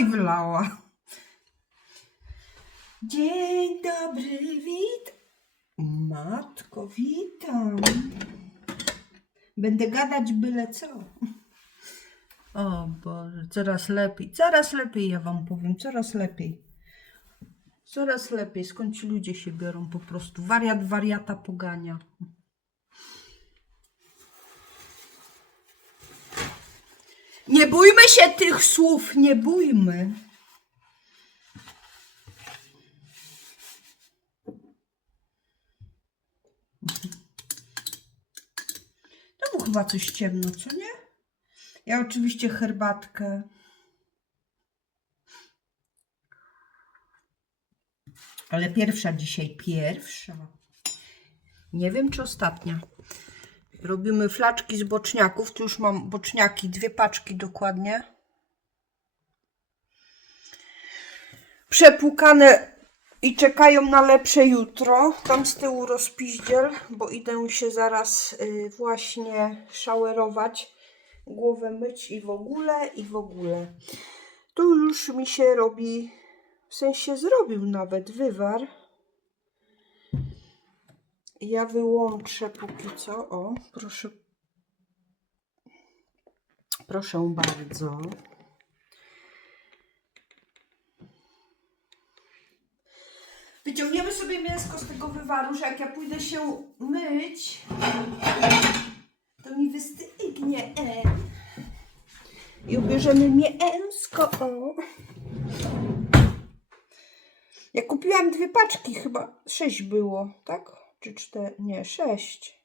i wylała. Dzień dobry, wit. Matko, witam. Będę gadać byle co. O Boże, coraz lepiej, coraz lepiej ja wam powiem, coraz lepiej. Coraz lepiej, skąd ci ludzie się biorą po prostu. Wariat wariata pogania. Nie bójmy się tych słów, nie bójmy. To było chyba coś ciemno, co nie? Ja oczywiście herbatkę. Ale pierwsza dzisiaj, pierwsza. Nie wiem, czy ostatnia. Robimy flaczki z boczniaków. Tu już mam boczniaki, dwie paczki dokładnie. Przepłukane i czekają na lepsze jutro. Tam z tyłu rozpiździel, bo idę się zaraz y, właśnie szawerować, głowę myć i w ogóle, i w ogóle. Tu już mi się robi, w sensie zrobił nawet wywar. Ja wyłączę póki co. O, proszę. Proszę bardzo. Wyciągniemy sobie mięsko z tego wywaru, że jak ja pójdę się myć, to mi wystygnie E. I ubierzemy mięsko. O. Ja kupiłam dwie paczki, chyba sześć było, tak? Czy cztery? Nie, sześć.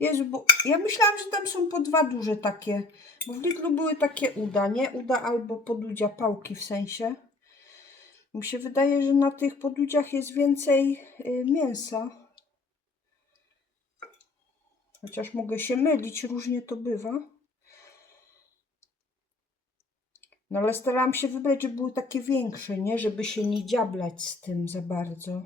Jezu, bo ja myślałam, że tam są po dwa duże takie, bo w Lidlu były takie uda, nie? Uda albo podudzia, pałki w sensie. Mi się wydaje, że na tych podudziach jest więcej y, mięsa. Chociaż mogę się mylić, różnie to bywa. No ale starałam się wybrać, żeby były takie większe, nie? Żeby się nie dziablać z tym za bardzo.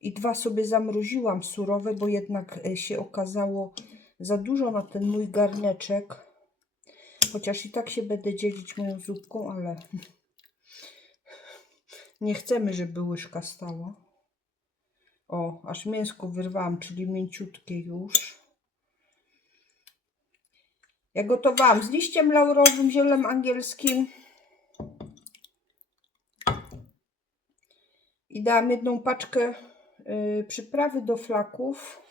I dwa sobie zamroziłam surowe, bo jednak e, się okazało za dużo na ten mój garneczek. Chociaż i tak się będę dzielić moją zupką, ale nie chcemy, żeby łyżka stała. O, aż mięsko wyrwałam, czyli mięciutkie już. Ja gotowałam z liściem laurowym, zielem angielskim. I dałam jedną paczkę y, przyprawy do flaków.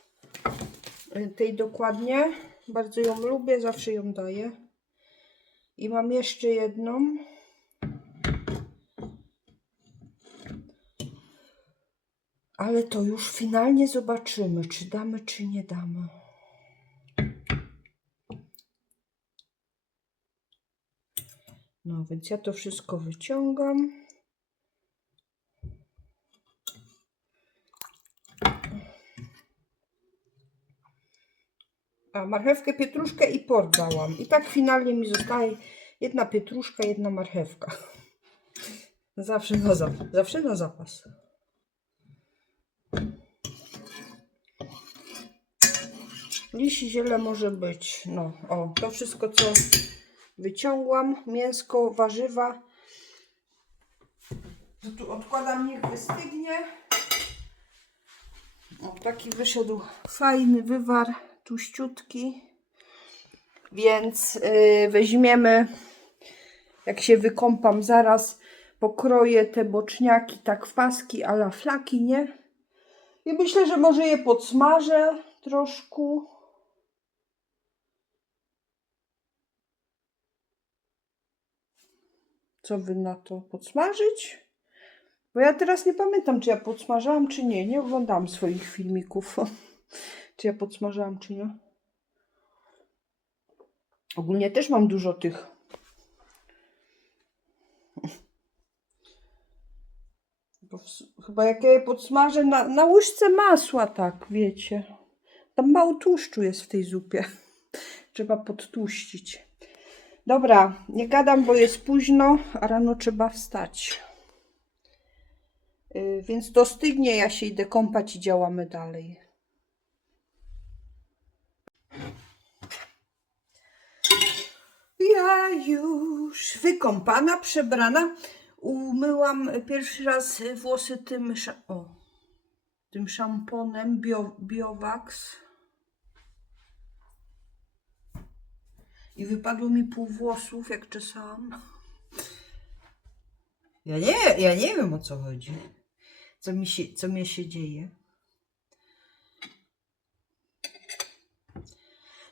Y, tej dokładnie. Bardzo ją lubię, zawsze ją daję. I mam jeszcze jedną. Ale to już finalnie zobaczymy, czy damy, czy nie damy. No więc ja to wszystko wyciągam. A marchewkę, pietruszkę i port dałam. I tak finalnie mi zostaje jedna pietruszka, jedna marchewka. Zawsze na zapas. Zawsze na zapas. Liść ziele może być. No, o, to wszystko co wyciągłam. Mięsko, warzywa. To tu odkładam, niech wystygnie. O, taki wyszedł fajny wywar, tuściutki. Więc yy, weźmiemy, jak się wykąpam zaraz, pokroję te boczniaki tak w paski ala flaki, nie? I myślę, że może je podsmażę troszkę. Co wy na to podsmażyć? Bo ja teraz nie pamiętam, czy ja podsmażałam, czy nie. Nie oglądałam swoich filmików. czy ja podsmażałam, czy nie. Ogólnie też mam dużo tych. Chyba jak ja je podsmażę na, na łyżce masła, tak, wiecie. Tam mało tłuszczu jest w tej zupie. Trzeba podtłuścić. Dobra, nie gadam, bo jest późno, a rano trzeba wstać. Yy, więc dostygnie, ja się idę kąpać i działamy dalej. już wykąpana, przebrana. Umyłam pierwszy raz włosy tym, o, tym szamponem Bio, Biowax. I wypadło mi pół włosów, jak czesałam. Ja nie, ja nie wiem o co chodzi. Co mi się, co mi się dzieje.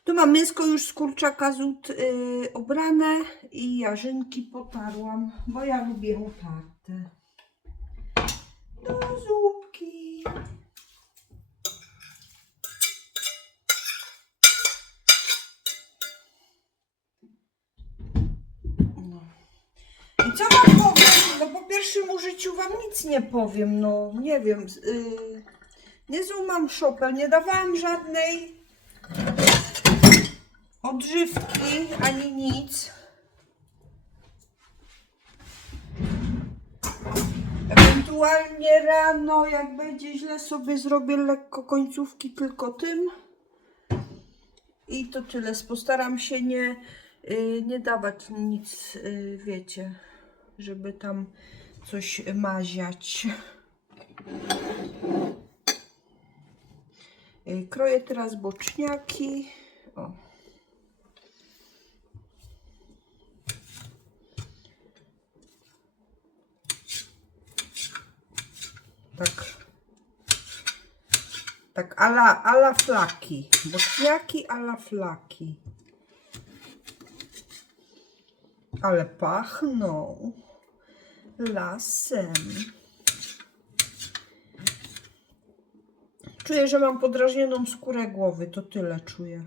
Tu mam mięsko już z kurczaka z ud, y, obrane i jarzynki potarłam, bo ja lubię utarte. Do zupki. Pierwszym użyciu wam nic nie powiem, no nie wiem. z- Y, nie złamam szopę, nie dawałam żadnej odżywki ani nic. Ewentualnie rano, jak będzie źle, sobie zrobię lekko końcówki tylko tym. I to tyle. Postaram się nie, y, nie dawać nic, y, wiecie, żeby tam coś maziać. Y, Kroję teraz boczniaki. O. Tak. Tak ala, ala flaki. Boczniaki ala flaki. Ale pachną lasem. Czuję, że mam podrażnioną skórę głowy. To tyle czuję.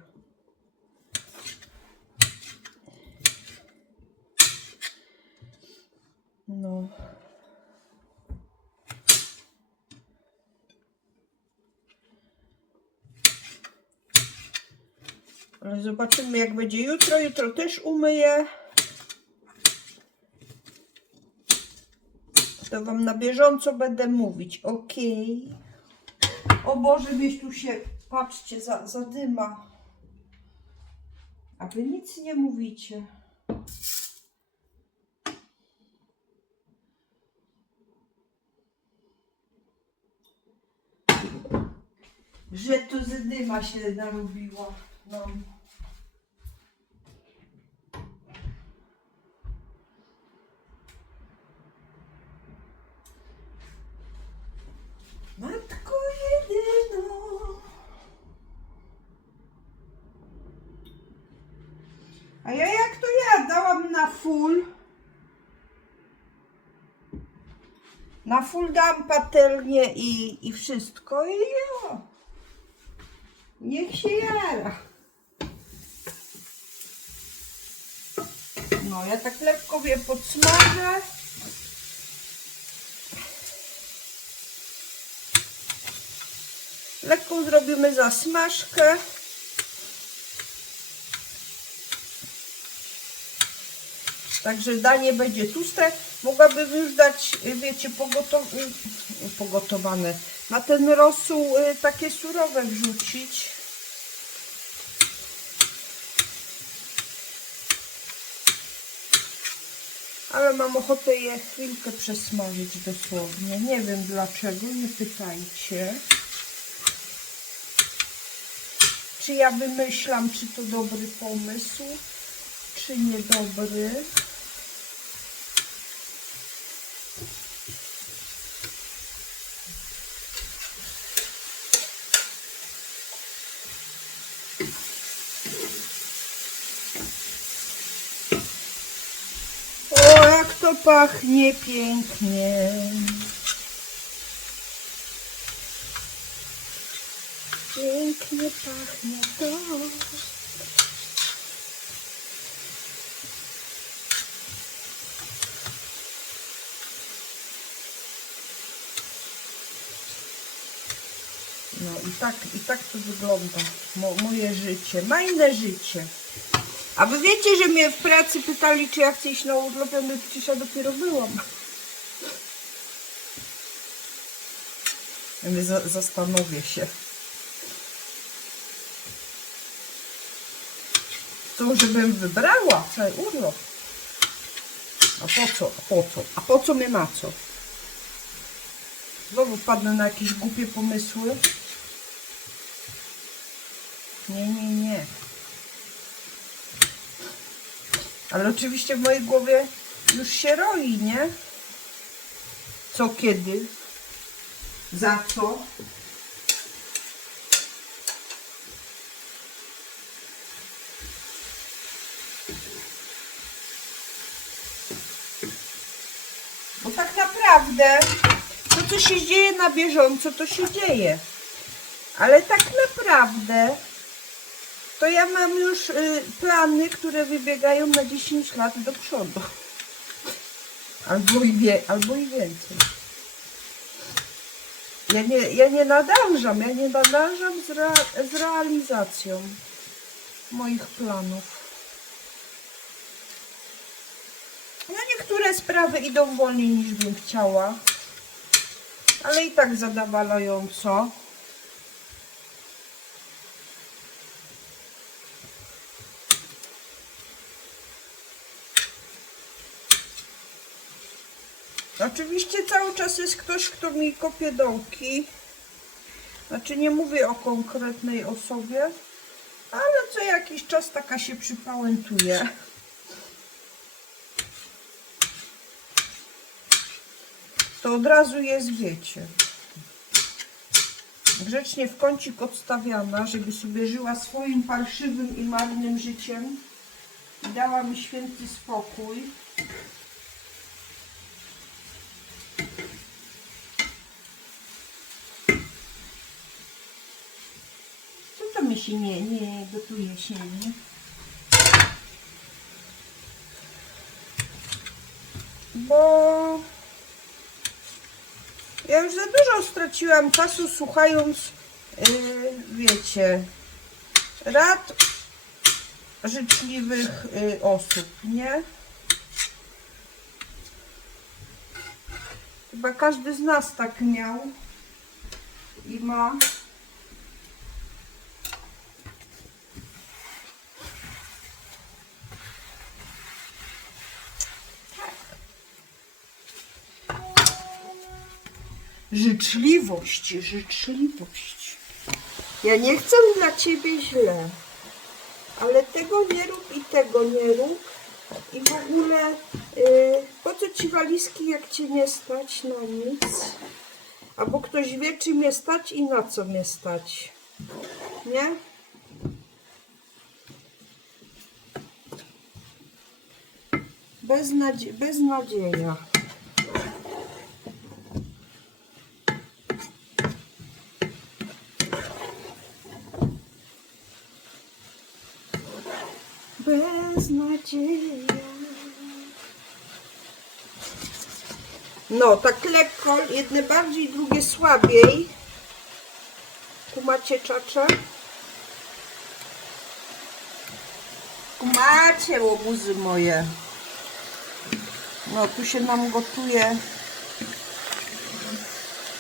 No. Ale zobaczymy jak będzie jutro. Jutro też umyję. To wam na bieżąco będę mówić. Ok. O Boże, wieś tu się, patrzcie, za, zadyma. A wy nic nie mówicie. Że tu zadyma się narobiła. No. Matko jedyno. A ja jak to ja dałam na full? Na full dam patelnię i, i wszystko i ja. Niech się jara. No, ja tak lekko je podsmażę. Lekką zrobimy zasmażkę. Także danie będzie tłuste. Mogłabym już dać, y, wiecie, y, pogotowane. Na ten rosół y, takie surowe wrzucić. Ale mam ochotę je chwilkę przesmażyć dosłownie. Nie wiem dlaczego, nie pytajcie. Czy ja wymyślam, czy to dobry pomysł, czy niedobry. O, jak to pachnie pięknie. Pięknie pachnie to. No i tak, i tak to wygląda mo, moje życie, majne życie. A wy wiecie, że mnie w pracy pytali, czy ja chcę iść na urlop, ja mówię, przecież ja dopiero byłam. Ja mówię, za, zastanowię się. To żebym wybrała cały urlop. A po co? A po co? A po co mnie na co? Znowu padnę na jakieś głupie pomysły. Nie, nie, nie. Ale oczywiście w mojej głowie już się roi, nie? Co kiedy? Za co? Bo tak naprawdę to, co się dzieje na bieżąco, to się dzieje. Ale tak naprawdę to ja mam już y, plany, które wybiegają na 10 lat do przodu. Albo i, wie, albo i więcej. Ja nie, ja nie nadążam, ja nie nadążam z, rea- z realizacją moich planów. No niektóre sprawy idą wolniej niż bym chciała, ale i tak zadowalająco. Oczywiście cały czas jest ktoś, kto mi kopie dołki. Znaczy nie mówię o konkretnej osobie, ale co jakiś czas taka się przypałętuje. To od razu jest, wiecie, grzecznie w kącik odstawiana, żeby sobie żyła swoim falszywym i marnym życiem dała mi święty spokój. Co to mi się nie, nie gotuje się, nie? Bo ja już za dużo straciłam czasu słuchając, yy, wiecie, rad życzliwych yy, osób, nie? Chyba każdy z nas tak miał i ma. Życzliwość, życzliwość. Ja nie chcę dla ciebie źle, ale tego nie rób i tego nie rób. I w ogóle y, po co ci walizki, jak cię nie stać na nic? Albo ktoś wie, czy mnie stać i na co mnie stać. Nie? Beznadzie beznadzieja. Beznadzieja. No, tak lekko, jedne bardziej, drugie słabiej. Tu macie czacze. Tu macie łobuzy moje. No, tu się nam gotuje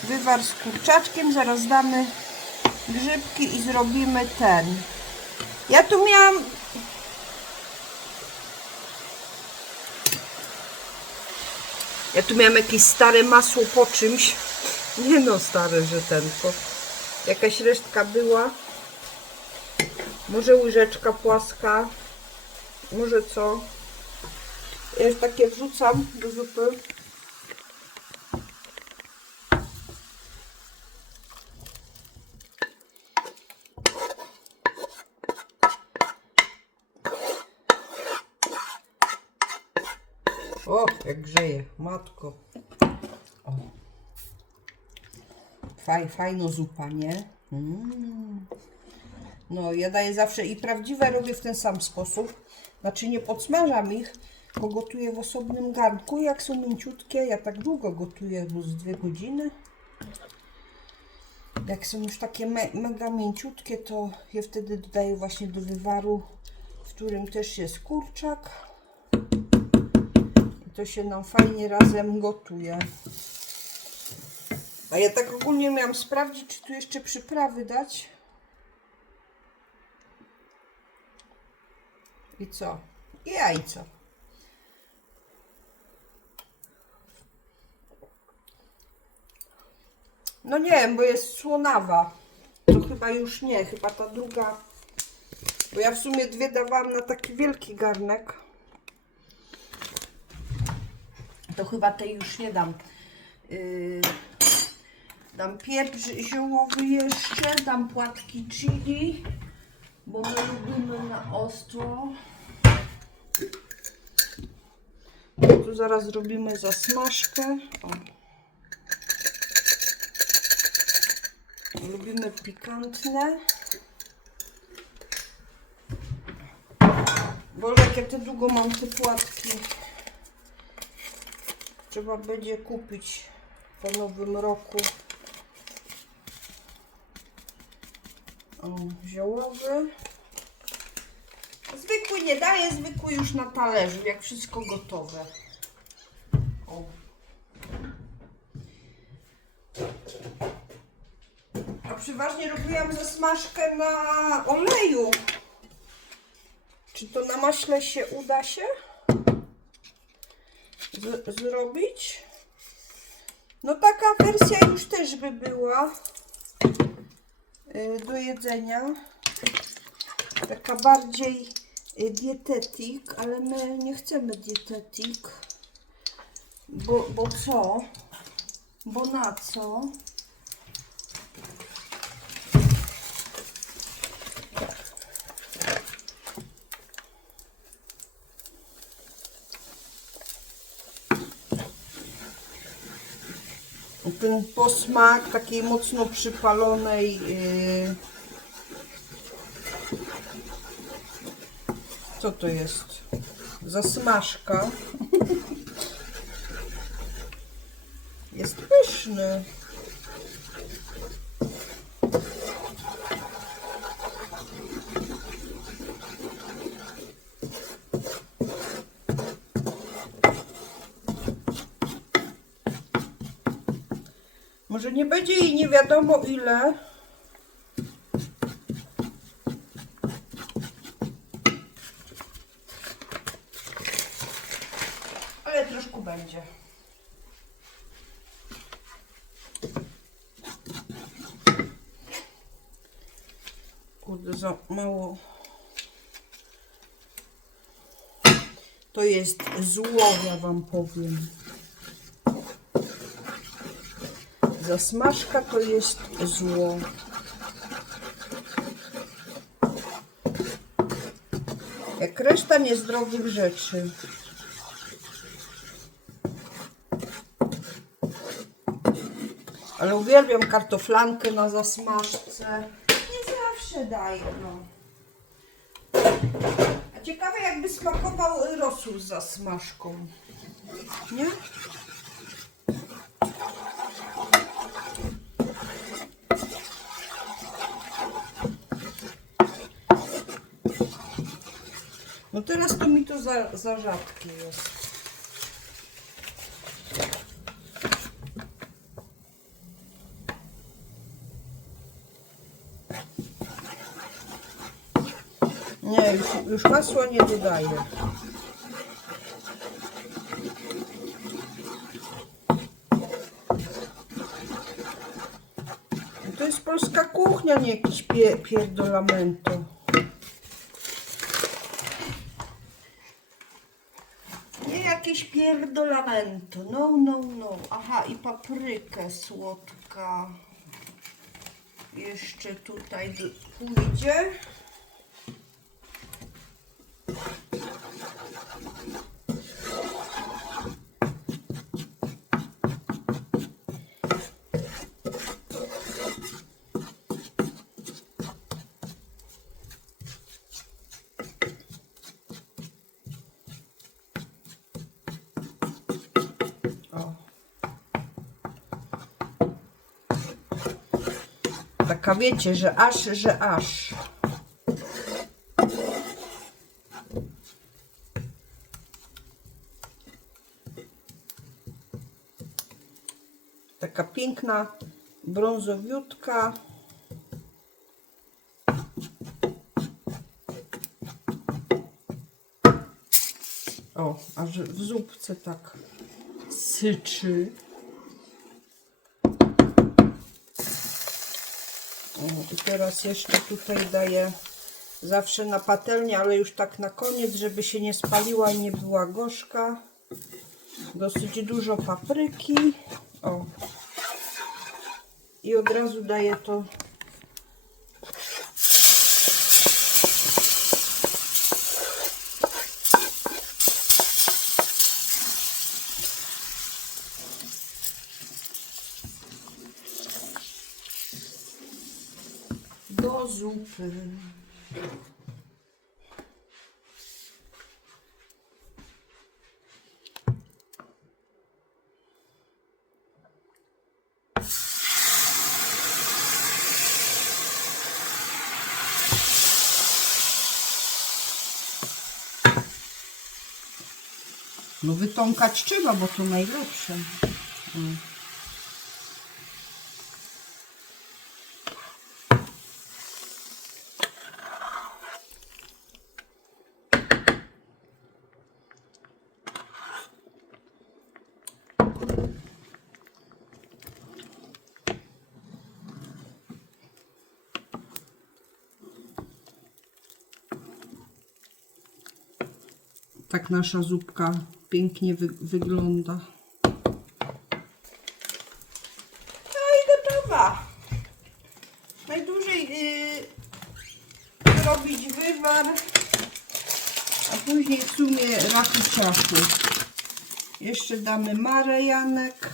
wywar z kurczaczkiem. Zaraz damy grzybki i zrobimy ten. Ja tu miałam Ja tu miałam jakieś stare masło po czymś. Nie no, stare, że ten, to jakaś resztka była. Może łyżeczka płaska. Może co. Ja już takie wrzucam do zupy. O, jak matko. O. Faj, fajno zupa, nie? Mm. No, ja daję zawsze i prawdziwe robię w ten sam sposób. Znaczy nie podsmażam ich, tylko gotuję w osobnym garnku. Jak są mięciutkie, ja tak długo gotuję, bo z dwie godziny. Jak są już takie me mega mięciutkie, to je wtedy dodaję właśnie do wywaru, w którym też jest kurczak. To się nam fajnie razem gotuje. A ja tak ogólnie miałam sprawdzić, czy tu jeszcze przyprawy dać. I co? I jajco. No nie wiem, bo jest słonawa. To chyba już nie, chyba ta druga. Bo ja w sumie dwie dawałam na taki wielki garnek. To chyba tej już nie dam. Yy, dam pieprz ziołowy jeszcze, dam płatki chili, bo my lubimy na ostro. Tu zaraz zrobimy zasmażkę. O. Lubimy pikantne. Boże, jak ja te długo mam te płatki. Trzeba będzie kupić po nowym roku. Ziołowy. Zwykły nie daję, zwykły już na talerzu, jak wszystko gotowe. O. A przeważnie robiłam zasmażkę na oleju. Czy to na maśle się uda się zrobić? No taka wersja już też by była y, do jedzenia. Taka bardziej y, dietetyk, ale my nie chcemy dietetyk. Bo, bo co? Bo na co? Ten posmak takiej mocno przypalonej yy... co to jest? Zasmażka jest pyszny Może nie będzie jej nie wiadomo ile. Ale troszkę będzie. Kurde, za mało. To jest zło, ja wam powiem. Zasmażka to jest zło. Jak reszta niezdrowych rzeczy. Ale uwielbiam kartoflankę na zasmażce. Nie zawsze daję, no. A ciekawe jakby smakował rosół z zasmażką. Nie? No teraz to za, za rzadkie jest. Nie, już, już masła nie dodaję. To jest polska kuchnia, nie jakiś pie, pierdolamento. Nie jakieś pierdolamento. No, no, no. Aha, i paprykę słodka. Jeszcze tutaj pójdzie. Wiecie, że aż, że aż. Taka piękna brązowiutka. O, a że w zupce tak syczy. O, i teraz jeszcze tutaj daję zawsze na patelnię, ale już tak na koniec, żeby się nie spaliła i nie była gorzka. Dosyć dużo papryki. O. I od razu daję to zupy. No wytąkać trzeba, bo to najlepsze. Tak nasza zupka pięknie wy wygląda. No i gotowa. Najdłużej yy, robić wywar, a później w sumie raku ciachu. Jeszcze damy marejanek.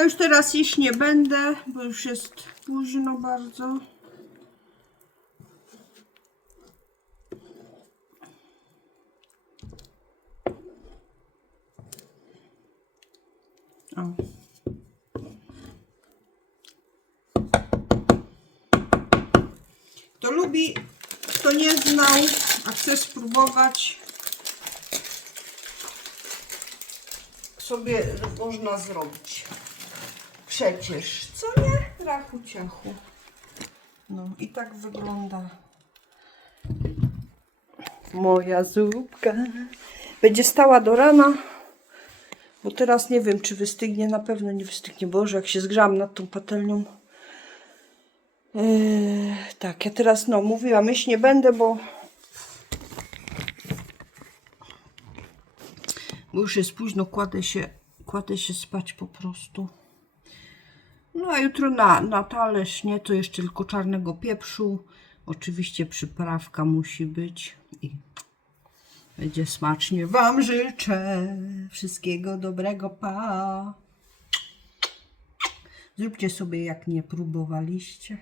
Ja już teraz iść nie będę, bo już jest późno bardzo. O. Kto lubi, kto nie znał, a chce spróbować, sobie można zrobić. Przecież, co nie? Rachu ciachu. No i tak wygląda moja zupka. Będzie stała do rana, bo teraz nie wiem, czy wystygnie. Na pewno nie wystygnie. Boże, jak się zgrzałam nad tą patelnią. Eee, tak, ja teraz, no, mówiłam, iść nie będę, bo bo już jest późno, kładę się, kładę się spać po prostu. No a jutro na, na talerz, nie, to jeszcze tylko czarnego pieprzu. Oczywiście przyprawka musi być i będzie smacznie. Wam życzę wszystkiego dobrego, pa! Zróbcie sobie jak nie próbowaliście.